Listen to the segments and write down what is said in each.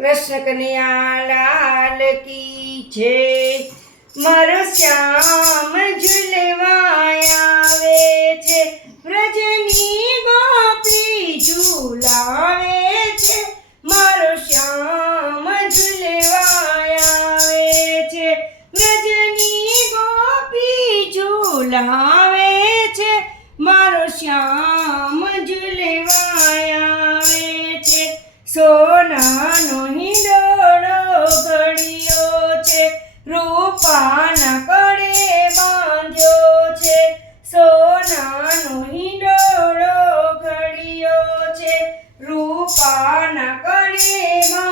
કૃષ્ણ કનૈયા કી છે મારો શ્યામ ઝુલવાયા આવે છે. વ્રજની ગોપી ઝુલાવે છે. મારો શ્યામ ઝુલવાયા આવે છે. વ્રજની ગોપી ઝુલાવે છે. મારો શ્યામ ઝુલવાયા આવે છે. સોનાનો રૂપાના કરે બાંધ્યો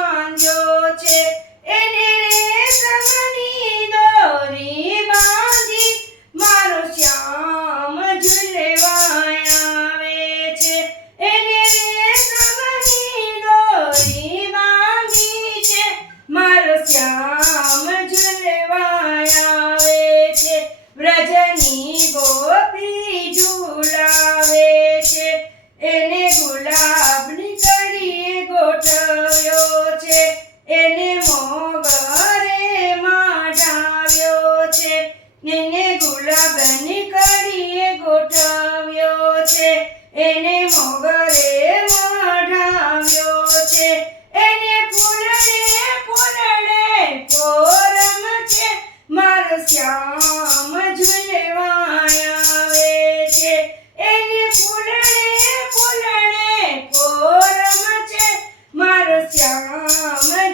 શ્યામ ઝૂલવા આવે છે. એને ફૂલણે ફૂલણે કોરમ છે મારો શ્યામ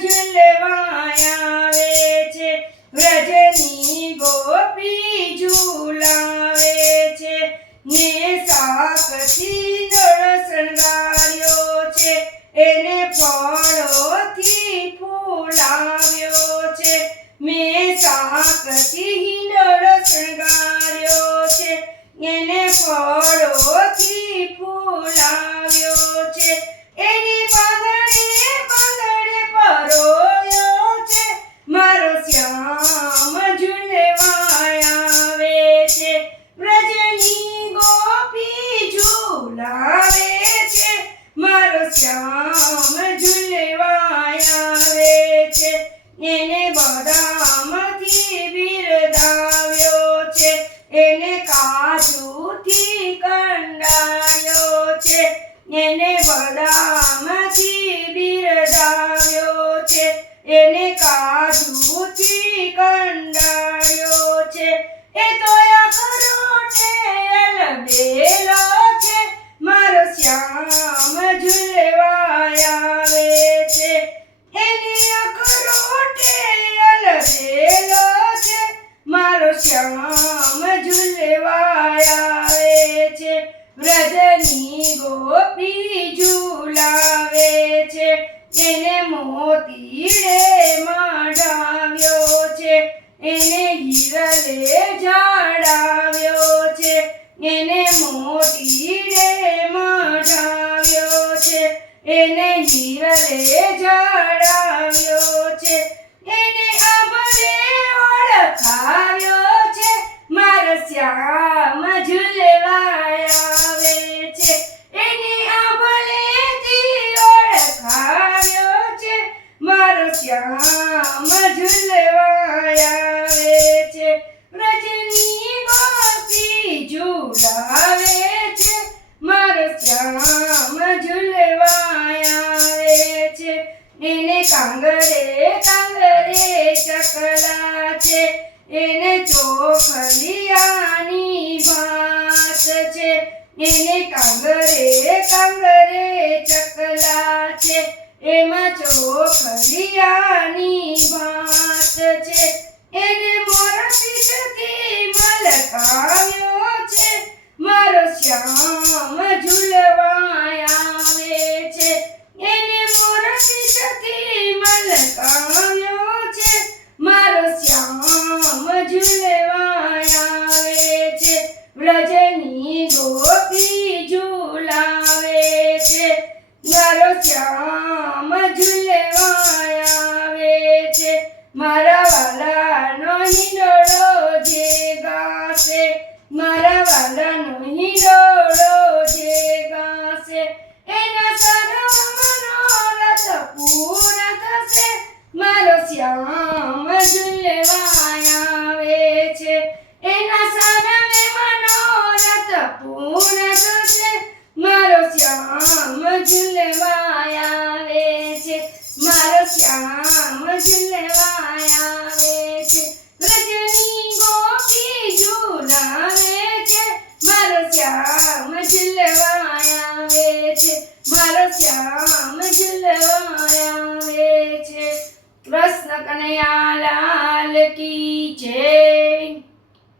ઝૂલવા આવે છે. વ્રજની ગોપી ઝૂલાવે છે. ને સાકથી દળ શણગાર્યો છે. એને ફળોથી મેં એને કંડાયો છે. એને બદામથી બિરદાવ્યો છે. એને કાજુથી કંડાયો છે. એ તો અખરોટે અલબેલો વ્રજની ગોપી ઝુલાવે છે એને મોતીડે માંડાવ્યો છે, એને હિરલે જાડાવ્યો છે, એને મોતીડે માંડાવ્યો છે, એને હિરલે જાડાવ્યો છે, એને આંબરે ઓળખાવ્યો છે, મારા શ્યામ ઝૂલવા ઝૂલાવે છે મારો શ્યામ ઝુલવાયા આવે છે. એને કાંગરે શ્યામ ઝૂલવા આવે છે. વ્રજની ગોપી ઝૂલાવે છે. મારો શ્યામ ઝૂલવા આવે છે. મારો શ્યામ